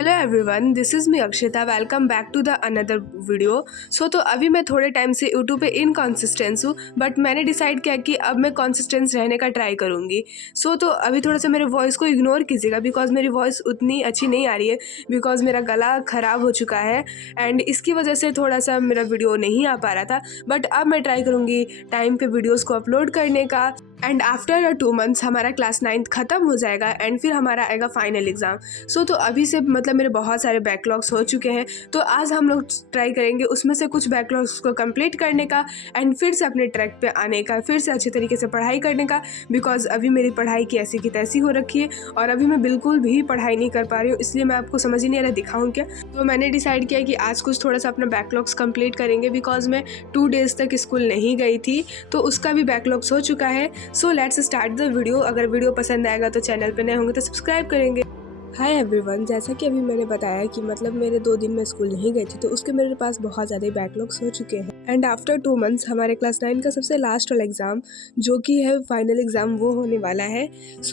Hello everyone, this is me Akshita. Welcome back to the another video. तो अभी मैं थोड़े टाइम से यूट्यूब पे इनकॉन्सिस्टेंस हूँ, बट मैंने डिसाइड किया कि अब मैं कॉन्सिस्टेंस रहने का ट्राई करूँगी। तो अभी थोड़ा सा मेरे वॉइस को इग्नोर कीजिएगा, बिकॉज मेरी वॉइस उतनी अच्छी नहीं आ रही है, बिकॉज मेरा गला ख़राब हो चुका है एंड इसकी वजह से थोड़ा सा मेरा वीडियो नहीं आ पा रहा था। बट अब मैं ट्राई करूँगी टाइम पे वीडियोज़ को अपलोड करने का। एंड आफ्टर 2 मंथ्स हमारा क्लास 9th ख़त्म हो जाएगा एंड फिर हमारा आएगा फाइनल एग्ज़ाम। तो अभी से मतलब मेरे बहुत सारे बैकलॉग्स हो चुके हैं, तो आज हम लोग ट्राई करेंगे उसमें से कुछ बैकलॉग्स को कंप्लीट करने का एंड फिर से अपने ट्रैक पे आने का, फिर से अच्छे तरीके से पढ़ाई करने का। बिकॉज अभी मेरी पढ़ाई की ऐसी की तैसी हो रखी है और अभी मैं बिल्कुल भी पढ़ाई नहीं कर पा रही हूँ, इसलिए मैं आपको समझ ही नहीं आ रहा दिखाऊँ क्या। तो मैंने डिसाइड किया कि आज कुछ थोड़ा सा अपना बैकलॉग्स कंप्लीट करेंगे, बिकॉज मैं 2 डेज़ तक स्कूल नहीं गई थी, तो उसका भी बैकलॉग्स हो चुका है। So let's start the video. अगर वीडियो पसंद आएगा तो चैनल पे नए होंगे तो सब्सक्राइब करेंगे। हाय एवरीवन, जैसा कि अभी मैंने बताया कि मतलब मेरे 2 दिन में स्कूल नहीं गई थी, तो उसके मेरे पास बहुत ज़्यादा बैकलॉग्स हो चुके हैं। एंड आफ्टर 2 मंथ्स हमारे क्लास 9 का सबसे लास्ट वाला एग्ज़ाम जो कि है फाइनल एग्ज़ाम, वो होने वाला है।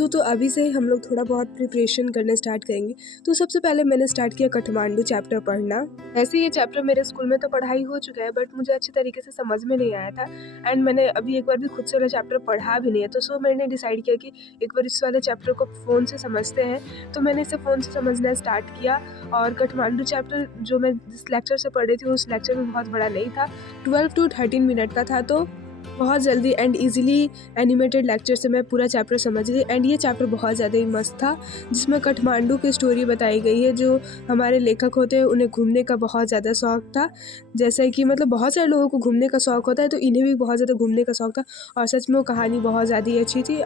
तो अभी से हम लोग थोड़ा बहुत प्रिपरेशन करना स्टार्ट करेंगे। तो सबसे पहले मैंने स्टार्ट किया काठमांडू चैप्टर पढ़ना। ऐसे ये चैप्टर मेरे स्कूल में तो पढ़ाई हो चुका है, बट मुझे अच्छी तरीके से समझ में नहीं आया था एंड मैंने अभी एक बार भी खुद से वाला चैप्टर पढ़ा भी नहीं है। तो मैंने डिसाइड किया कि एक बार इस वाले चैप्टर को फ़ोन से समझते हैं, तो मैंने इसे फ़ोन से समझना स्टार्ट किया। और काठमांडू चैप्टर जो मैं जिस लेक्चर से पढ़ रही थी उस लेक्चर में बहुत बड़ा नहीं था, 12 to 13 मिनट का था, तो बहुत जल्दी एंड इजीली एनिमेटेड लेक्चर से मैं पूरा चैप्टर समझ गई। एंड ये चैप्टर बहुत ज़्यादा ही मस्त था, जिसमें काठमांडू की स्टोरी बताई गई है। जो हमारे लेखक होते हैं उन्हें घूमने का बहुत ज़्यादा शौक़ था, जैसे कि मतलब बहुत सारे लोगों को घूमने का शौक़ होता है, तो इन्हें भी बहुत ज़्यादा घूमने का शौक़ था। और सच में वो कहानी बहुत ज़्यादा ही अच्छी थी।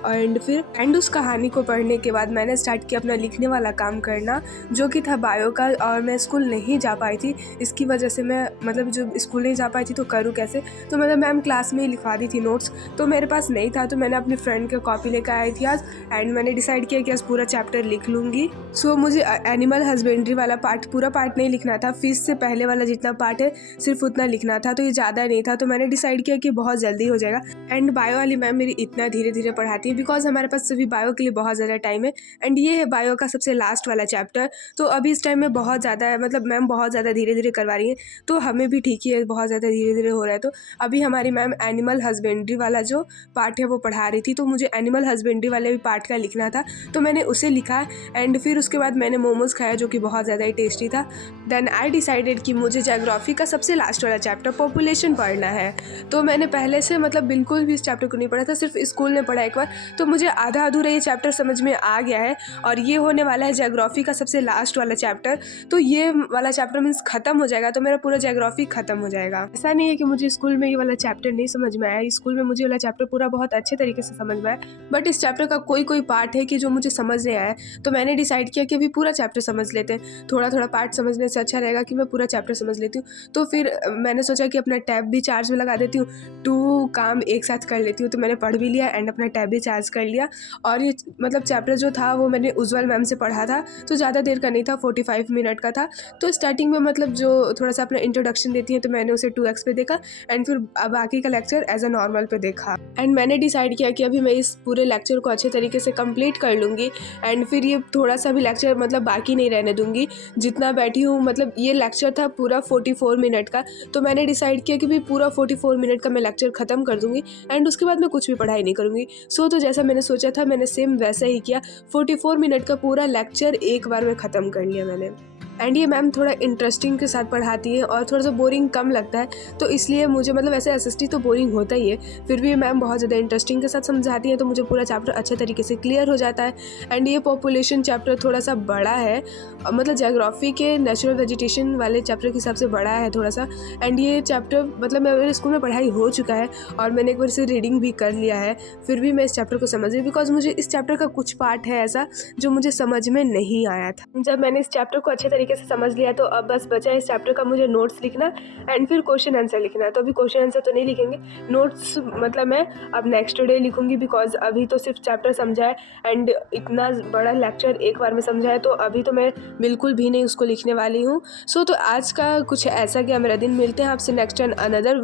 एंड उस कहानी को पढ़ने के बाद मैंने स्टार्ट किया अपना लिखने वाला काम करना, जो कि था बायो का। और मैं स्कूल नहीं जा पाई थी, इसकी वजह से मैं मतलब जब स्कूल नहीं जा पाई थी तो करूँ कैसे। तो मतलब मैम क्लास में ही लिखवा दी थी नोट्स, तो मेरे पास नहीं था, तो मैंने अपनी फ्रेंड की कॉपी लेकर आई थी आज। एंड मैंने डिसाइड किया कि आज पूरा चैप्टर लिख लूँगी। मुझे एनिमल हस्बेंड्री वाला पूरा पार्ट नहीं लिखना था, फिश से पहले वाला जितना पार्ट है सिर्फ उतना लिखना था, तो ये ज़्यादा नहीं था। तो मैंने डिसाइड किया कि बहुत जल्दी हो जाएगा। एंड बायो वाली मैम मेरी इतना धीरे धीरे पढ़ाती है, बिकॉज हमारे पास सभी बायो के लिए बहुत ज़्यादा टाइम है। एंड ये है बायो का सबसे लास्ट वाला चैप्टर, तो अभी इस टाइम में बहुत ज़्यादा मतलब मैम बहुत ज़्यादा धीरे धीरे करवा रही है, तो हमें भी ठीक ही है, बहुत ज़्यादा धीरे धीरे हो रहा है। तो अभी हमारी मैम एनिमल हस्बेंड्री वाला जो पार्ट है वो पढ़ा रही थी, तो मुझे एनिमल हस्बेंड्री वाले भी पार्ट का लिखना था, तो मैंने उसे लिखा। एंड फिर उसके बाद मैंने मोमोज़ खाया, जो कि बहुत ज़्यादा ही टेस्टी था। देन आई डिसाइडेड कि मुझे ज्योग्राफी का सबसे लास्ट वाला चैप्टर पॉपुलेशन पढ़ना है। तो मैंने पहले से मतलब बिल्कुल भी इस चैप्टर को नहीं पढ़ा था, सिर्फ स्कूल ने पढ़ा एक बार, तो मुझे आधा अधूरा ये चैप्टर समझ में आ गया है। और ये होने वाला है ज्योग्राफी का सबसे लास्ट वाला चैप्टर, तो ये वाला चैप्टर मीन्स ख़त्म हो जाएगा, तो मेरा पूरा ज्योग्राफी ख़त्म हो जाएगा। ऐसा नहीं है कि मुझे स्कूल में ये वाला चैप्टर नहीं समझ में आया, स्कूल में मुझे वाला चैप्टर पूरा बहुत अच्छे तरीके से समझ में आया, बट इस चैप्टर का कोई पार्ट है कि जो मुझे समझ नहीं आया। तो मैंने डिसाइड किया कि अभी पूरा चैप्टर समझ लेते हैं, थोड़ा थोड़ा पार्ट समझने से अच्छा रहेगा कि मैं पूरा चैप्टर समझ लेती हूँ। तो फिर मैंने सोचा कि अपना टैब भी चार्ज में लगा देती हूँ, 2 काम एक साथ कर लेती हूँ। तो मैंने पढ़ भी लिया एंड अपना टैब भी चार्ज कर लिया। और ये मतलब चैप्टर जो था वो मैंने उज्ज्वल मैम से पढ़ा था, तो ज़्यादा देर का नहीं था, 45 मिनट का था। तो स्टार्टिंग में मतलब जो थोड़ा सा अपना इंट्रोडक्शन देती है, तो मैंने उसे 2x पे देखा एंड फिर बाकी का लेक्चर एज अ नॉर्मल पे देखा। एंड मैंने डिसाइड किया कि अभी मैं इस पूरे लेक्चर को अच्छे तरीके से कंप्लीट कर लूँगी एंड फिर ये थोड़ा सा भी लेक्चर मतलब बाकी नहीं रहने दूँगी। जितना बैठी हूँ मतलब ये लेक्चर था पूरा 44 मिनट का, तो मैंने डिसाइड किया कि भी पूरा 44 मिनट का मैं लेक्चर ख़त्म कर दूँगी एंड उसके बाद मैं कुछ भी पढ़ाई नहीं करूँगी। तो जैसा मैंने सोचा था मैंने सेम वैसा ही किया, 44 मिनट का पूरा लेक्चर एक बार में ख़त्म कर लिया मैंने। एंड ये मैम थोड़ा इंटरेस्टिंग के साथ पढ़ाती है और थोड़ा सा बोरिंग कम लगता है, तो इसलिए मुझे मतलब ऐसे एसएसटी तो बोरिंग होता ही है, फिर भी मैम बहुत ज़्यादा इंटरेस्टिंग के साथ समझाती है, तो मुझे पूरा चैप्टर अच्छे तरीके से क्लियर हो जाता है। एंड ये पॉपुलेशन चैप्टर थोड़ा सा बड़ा है, मतलब ज्योग्राफी के नेचुरल वेजिटेशन वाले चैप्टर के हिसाब से बड़ा है थोड़ा सा। एंड ये चैप्टर मतलब मेरे स्कूल में पढ़ाई हो चुका है और मैंने एक बार इसे रीडिंग भी कर लिया है, फिर भी मैं इस चैप्टर को समझ रही, बिकॉज मुझे इस चैप्टर का कुछ पार्ट है ऐसा जो मुझे समझ में नहीं आया था। जब मैंने इस चैप्टर को अच्छे तरीके से समझ लिया, तो अब बस बचा है इस चैप्टर का मुझे नोट्स लिखना एंड फिर क्वेश्चन आंसर लिखना है। तो अभी क्वेश्चन आंसर तो नहीं लिखेंगे, नोट्स मतलब मैं अब नेक्स्ट डे लिखूंगी, बिकॉज अभी तो सिर्फ चैप्टर समझा है एंड इतना बड़ा लेक्चर एक बार में समझा है, तो अभी तो मैं बिल्कुल भी नहीं उसको लिखने वाली हूँ। तो आज का कुछ ऐसा क्या मेरा दिन, मिलते हैं आपसे नेक्स्ट एंड अनदर